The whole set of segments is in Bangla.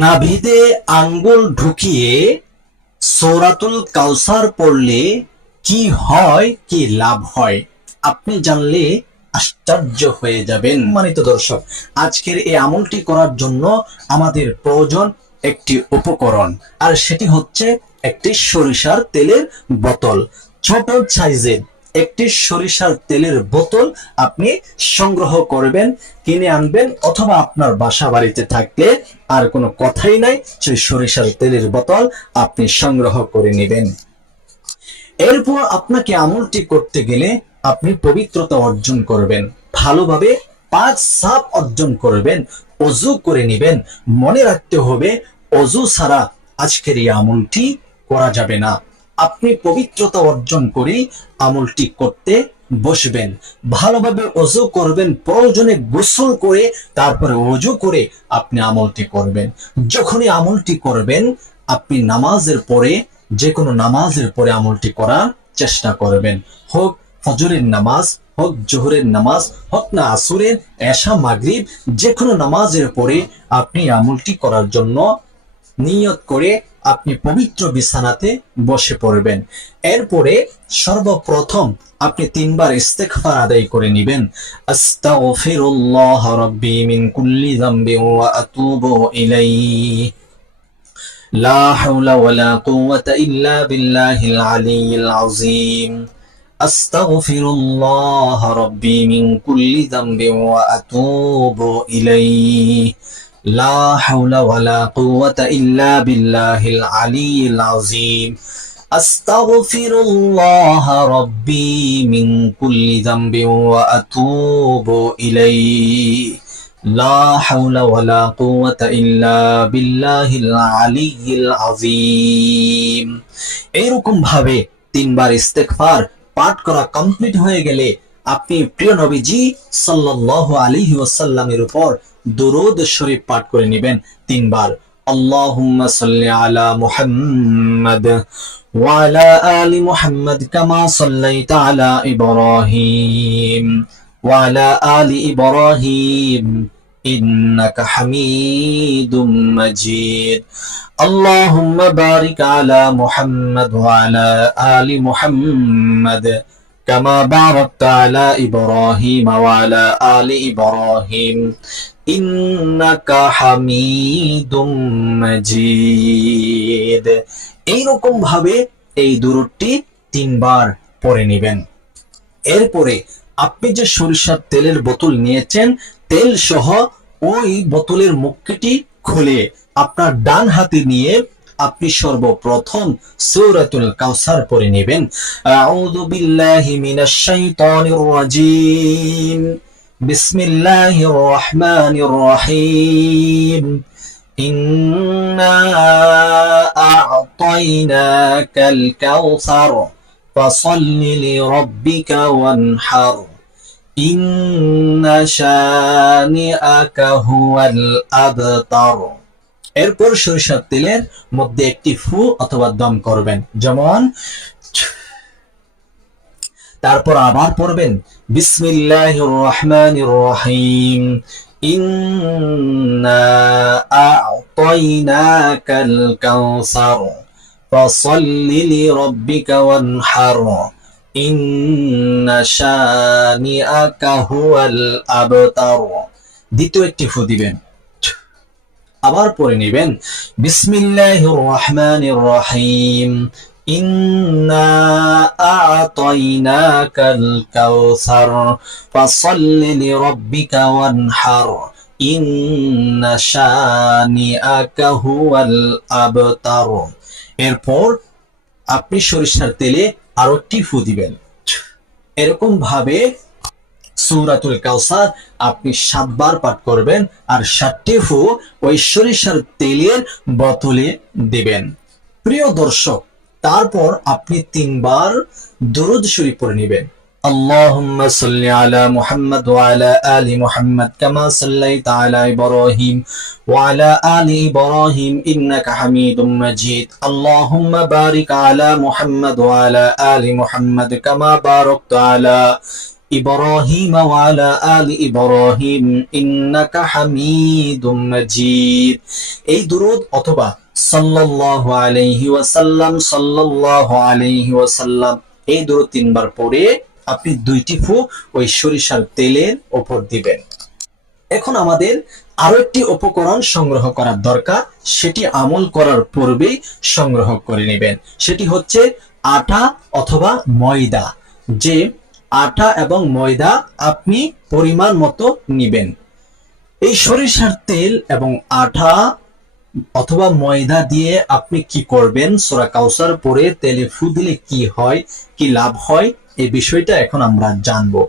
নাভিতে আঙ্গুল ঢুকিয়ে সূরাতুল কাউসার পড়লে কি হয়, কি লাভ হয়, আপনি জানলে আশ্চর্য হয়ে যাবেন। সম্মানিত দর্শক, আজকের এই আমলটি করার জন্য আমাদের প্রয়োজন একটি উপকরণ, আর সেটি হচ্ছে একটি সরিষার তেলের বোতল। ছোট সাইজের একটি সরিষার তেলের বোতল আপনি সংগ্রহ করবেন, কিনে আনবেন, অথবা আপনার বাসা বাড়িতে থাকলে আর কোনো কথাই নাই, সেই সরিষার তেলের বোতল আপনি সংগ্রহ করে নেবেন। এরপর আপনাকে আমলটি করতে গেলে আপনি পবিত্রতা অর্জন করবেন, ভালোভাবে 5 সাপ অর্জন করবেন, ওযু করে নেবেন। মনে রাখতে হবে, ওযু ছাড়া আজকের এই আমলটি করা যাবে না। আপনি পবিত্রতা অর্জন করে আমলটি করতে বসবেন, ভালোভাবে ওযু করবেন, প্রয়োজনে গোসল করে তারপরে ওযু করে আপনি আমলটি করবেন। যখনই আমলটি করবেন, আপনি নামাজের পরে, যে কোনো নামাজের পরে আমলটি করার চেষ্টা করবেন, হোক ফজরের নামাজ, হোক জোহরের নামাজ, হোক না আসরের, এশা, মাগরিব, যে কোনো নামাজের পরে আপনি আমলটি করার জন্য নিয়ত করে আপনি পবিত্র বিছানাতে বসে পড়বেন। এরপরে সর্বপ্রথম আপনি 3 বার ইস্তেগফার আদায় করে নেবেন। আস্তাগফিরুল্লাহ রাব্বি মিন কুল্লি যামবি ওয়া আতুবু ইলাইহি লা হাওলা ওয়ালা কুওয়াতা ইল্লা বিল্লাহিল আলিয়্যিল আযীম। আস্তাগফিরুল্লাহ রাব্বি মিন কুল্লি যামবি ওয়া আতুবু ইলাইহি লা হাওলা ওয়ালা কুওয়াতা ইল্লা বিল্লাহিল আলিয়্যিল আযীম। আস্তাগফিরুল্লাহ রাব্বি মিন কুল্লি যামবি ওয়া আতুবু ইলাইহি লা হাওলা ওয়ালা কুওয়াতা ইল্লা বিল্লাহিল আলিয়্যিল আযীম। এরকম ভাবে 3 বার ইস্তেগফার পাঠ করা কমপ্লিট হয়ে গেলে আপনি প্রিয় নবীজি সাল্লাল্লাহু আলাইহি ওয়াসাল্লামের উপর দুরূদ শরীফ পাঠ করে নেবেন 3 বার। আল্লাহুম্মা সাল্লি আলা মুহাম্মাদ ওয়া আলা আলি মুহাম্মাদ কামা সাল্লাইতা আলা ইব্রাহিম ওয়া আলা আলি ইব্রাহিম ইন্নাকা হামিদুম মাজিদ। আল্লাহুম্মা বারিক আলা মুহাম্মাদ ওয়া আলা আলি মুহাম্মাদ কামা বারাকতা আলা ইব্রাহিম ওয়া আলা আলি ইব্রাহিম ইন্নাকা হামিদুম মাজিদ। এইরকম ভাবে এই দুরূদটি 3 বার পড়ে নেবেন। এরপরে আপনি যে সরিষার তেলের বোতল নিয়েছেন, তেল সহ ওই বোতলের মুখটি খুলে আপনার ডান হাতে নিয়ে আপনি সর্বপ্রথম সূরাতুল কাউসার পড়ে নেবেন। আউযু বিল্লাহি মিনাশ শাইতানির রাজীম। বিসমিল্লাহির রহমানির রহিম। ইন্না আ'তাইনাকাল কাউসার ফাসাল্লি লিরাব্বিকা ওয়ানহার ইন্না শানিআকা হুয়াল আবতার। এরপর সরিষার তেলের মধ্যে একটি ফু অথবা দম করবেন, যেমন, তারপর আবার পড়বেন বিসমিল্লাহির রহমানির রহিম। ইন্না আ'তাইনাকাল কাউসার ফাসাল্লি লিরাব্বিকা ওয়ানহার ইন্না শানিআকা হুয়াল আবতার। দ্বিতীয় একটি ফু দিবেন, আবার পড়ে নেবেন বিসমিল্লাহির রহমানির রহিম। ইন্না আ'তাইনাকাল কাউসার ফাসাল্লি লিরাব্বিকা ওয়ানহার ইন্না শানিআকা হুয়াল আবতার। এরপর আপনি সরিষার তেলে আরো একটি ফু দিবেন। এরকম ভাবে সূরাতুল কাউসার আপনি 7 বার পাঠ করবেন, আর 7টি ফু ওই সরিষার তেলের বোতলে দিবেন। প্রিয় দর্শক, তারপর আপনি 3 বার দুরূদ শরীফ পড়ে নেবেন। আল্লাহুম্মা সাল্লি আলা মুহাম্মাদ ওয়া আলা আলি মুহাম্মাদ কামা সাল্লাইতা আলা ইব্রাহিম ওয়া আলা আলি ইব্রাহিম ইন্নাকা হামিদুম মাজিদ। আল্লাহুম্মা বারিক আলা মুহাম্মাদ ওয়া আলা আলি মুহাম্মাদ কামা বারাকতা আলা ইব্রাহিম ওয়া আলা আলি ইব্রাহিম ইন্নাকা হামিদুম মাজিদ। এই দুরূদ অথবা সাল্লাল্লাহু আলাইহি ওয়াসাল্লাম সাল্লাল্লাহু আলাইহি ওয়াসাল্লাম এই দুরূদ 3 বার পড়ে আপনি 2টি ফু ওই সরিষার তেলের উপর দিবেন। এখন আমাদের আরো একটি উপকরণ সংগ্রহ করার দরকার, সেটি আমল করার পূর্বেই সংগ্রহ করে নেবেন। সেটি হচ্ছে আটা অথবা ময়দা। যে আটা এবং ময়দা আপনি পরিমাণ মতো নিবেন। এই সরিষার তেল এবং আটা অথবা ময়দা দিয়ে আপনি কি করবেন, সূরা কাউসার পড়ে তেলে ফু দিলে কি হয়, কি লাভ হয়, এই বিষয়টা এখন আমরা জানবো।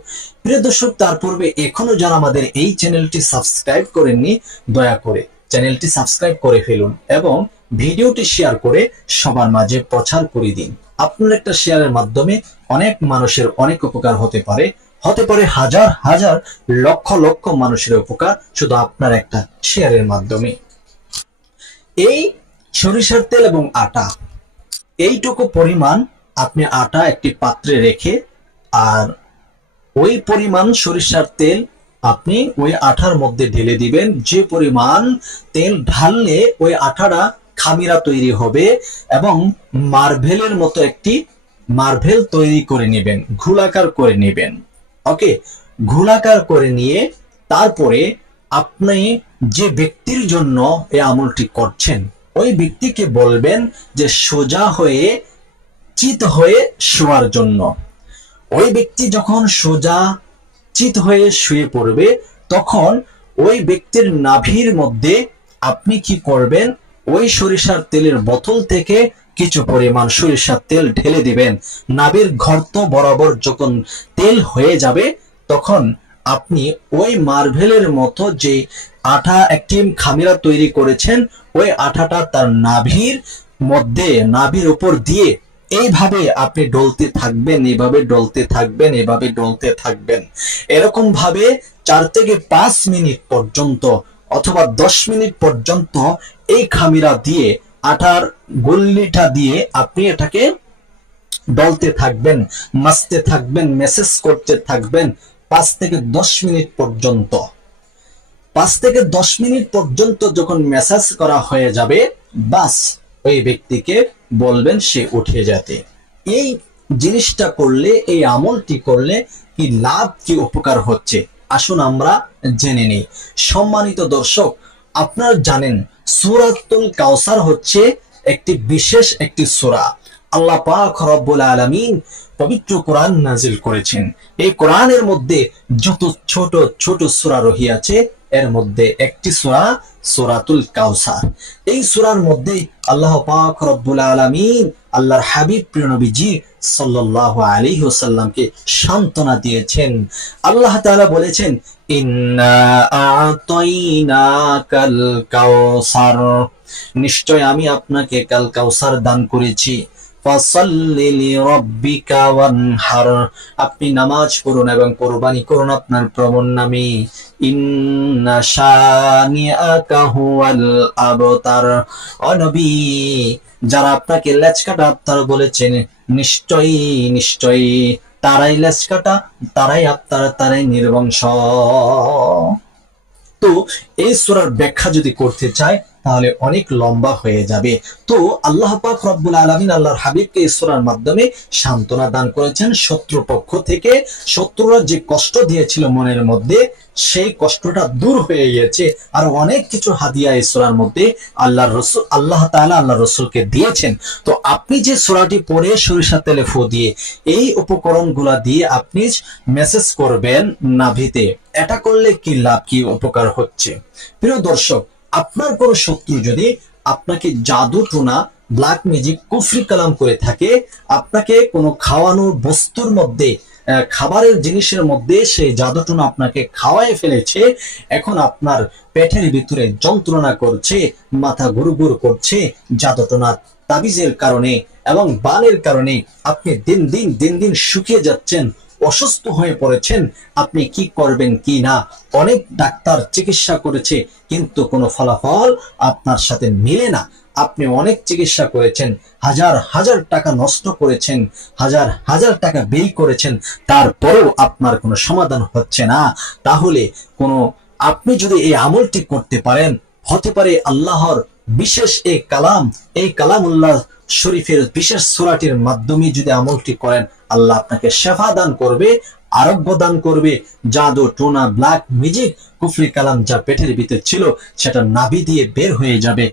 প্রিয় দর্শক, তার পূর্বে এখনো যারা আমাদের এই চ্যানেলটি সাবস্ক্রাইব করেননি, দয়া করে চ্যানেলটি সাবস্ক্রাইব করে ফেলুন এবং ভিডিওটি শেয়ার করে সবার মাঝে প্রচার করে দিন। আপনার একটা শেয়ারের মাধ্যমে অনেক মানুষের অনেক উপকার হতে পারে হাজার হাজার লক্ষ লক্ষ মানুষের উপকার শুধু আপনার একটা শেয়ারের মাধ্যমে। এই সরিষার তেল এবং আটা, এইটুকু পরিমাণ আপনি আটা একটি পাত্রে রেখে আর ওই পরিমাণ সরিষার তেল আপনি ওই আটার মধ্যে ঢেলে দিবেন। যে পরিমাণ তেল ঢাললে ওই আটাটা খামিরা তৈরি হবে এবং মার্বেলের মতো একটি মার্বেল তৈরি করে নেবেন, ঘোলাকার করে নেবেন। ওকে, ঘোলাকার করে নিয়ে তারপরে আপনি যে ব্যক্তির জন্য এই আমলটি করছেন ওই ব্যক্তিকে বলবেন যে সোজা হয়ে চিত হয়ে শোয়ার জন্য। ওই ব্যক্তি যখন সোজা চিত হয়ে শুয়ে পড়বে তখন ওই ব্যক্তির নাভির মধ্যে আপনি কি করবেন, ওই সরিষার তেলের বোতল থেকে কিছু পরিমাণ সরিষার তেল ঢেলে দিবেন। নাভির গর্ত বরাবর যখন তেল হয়ে যাবে তখন আপনি ওই মার্বেলের মতো যে আটা একটি খামিরা তৈরি করেছেন ওই আটাটা তার নাভির মধ্যে, নাভির উপর দিয়ে এইভাবে আপনি ডলতে থাকবেন, এভাবে ডলতে থাকবেন, এভাবে ডলতে থাকবেন। এরকম ভাবে 4 থেকে 5 মিনিট পর্যন্ত অথবা 10 মিনিট পর্যন্ত এই খামিরা দিয়ে, আটার গুল্লিটা দিয়ে আপনি এটাকে ডলতে থাকবেন, মাসতে থাকবেন, মেসেজ করতে থাকবেন 5 থেকে 10 মিনিট পর্যন্ত। 5 থেকে 10 মিনিট পর্যন্ত যখন মেসেজ করা হয়ে যাবে, বাস ওই ব্যক্তিকে বলবেন সে উঠে যেতে। এই জিনিসটা করলে, এই আমলটি করলে কি লাভ, কি উপকার হচ্ছে, আসুন আমরা জেনে নিই। সম্মানিত দর্শক, আপনারা জানেন সূরাতুল কাউসার হচ্ছে একটি বিশেষ একটি সূরা। আল্লাহ পাক রব্বুল আলামিন পবিত্র কোরআন নাজিল করেছেন। এই কোরআনের মধ্যে যত ছোট ছোট সূরা রহিয়াছে এর মধ্যে একটি সূরা সূরাতুল কাউসার। এই সূরার মধ্যে আল্লাহ পাক রব্বুল আলামিন আল্লাহর হাবিব প্রিয় নবীজি সাল্লাল্লাহু আলাইহি ওয়াসাল্লামকে সান্ত্বনা দিয়েছেন। আল্লাহ তাআলা বলেছেন, ইন্না আ'তাইনাকাল কাউসার, নিশ্চয় আমি আপনাকে কাল কাউসার দান করেছি। ফাসাল্লি লিরাব্বিকা ওয়ানহার, আপনি নামাজ পড়ুন এবং কুরবানি করুন আপনার প্রভুর নামে। ইন্না শানিআকা হুয়াল আবতার, ও নবী, যারা আপনাকে লেচকাটা আপনারা বলেছেন নিশ্চয়ই নিশ্চয়ই তারাই লেচকাটা, তারাই আপনারা, তারাই নির্বংশ। তো এই সূরার ব্যাখ্যা যদি করতে চাই তাহলে অনেক লম্বা হয়ে যাবে। তো আল্লাহ পাক রব্বুল আলামিন আল্লাহর হাবিবকে এই সূরার মাধ্যমে সান্ত্বনা দান করেছেন শত্রুপক্ষ থেকে। শত্রুরা যে কষ্ট দিয়েছিল মনের মধ্যে, সেই কষ্টটা দূর হয়ে গেছে। আর অনেক কিছু হাদিয়া এই সূরার মধ্যে আল্লাহ তাআলা আল্লাহর রাসূলকে দিয়েছেন। তো আপনি যে সূরাটি পড়ে সরিষার তেলে ফু দিয়ে এই উপকরণগুলা দিয়ে আপনি মেসেজ করবেন নাভিতে, এটা করলে কি লাভ, কি উপকার হচ্ছে। প্রিয় দর্শক, আপনার কোন শত্রু যদি আপনাকে জাদু টোনা, ব্ল্যাক ম্যাজিক, কুফরি কালাম করে থাকে, আপনাকে কোনো খাওয়ানোর বস্তুর মধ্যে, খাবারের জিনিসের মধ্যে সেই জাদু টোনা আপনাকে খাওয়ায় ফেলেছে, এখন আপনার পেটের ভিতরে যন্ত্রণা করছে, মাথা গুড়গুড় করছে, জাদু টোনা তাবিজের কারণে এবং বানের কারণে আপনি দিন দিন শুকিয়ে যাচ্ছেন, অসুস্থ হয়ে পড়েছেন, আপনি কি করবেন কি না, অনেক ডাক্তার চিকিৎসা করেছে কিন্তু কোনো ফলাফল আপনার সাথে মিলে না। আপনি অনেক চিকিৎসা করেছেন, হাজার হাজার টাকা নষ্ট করেছেন, হাজার হাজার টাকা ব্যয় করেছেন, তারপরেও আপনার কোনো সমাধান হচ্ছে না, তাহলে আপনি যদি এই আমলটি করতে পারেন, হতে পারে আল্লাহর বিশেষ এই কালামুল্লাহ শরীফের বিশেষ সূরাটির মাধ্যমে যদি আমলটি করেন, আল্লাহ আপনাকে শেফা দান করবে, আরোগ্য দান করবে। জাদু টোনা ব্ল্যাক ম্যাজিক কুফরি কালাম যা পেটের ভিতর ছিল সেটা নাভি দিয়ে বের হয়ে যাবে।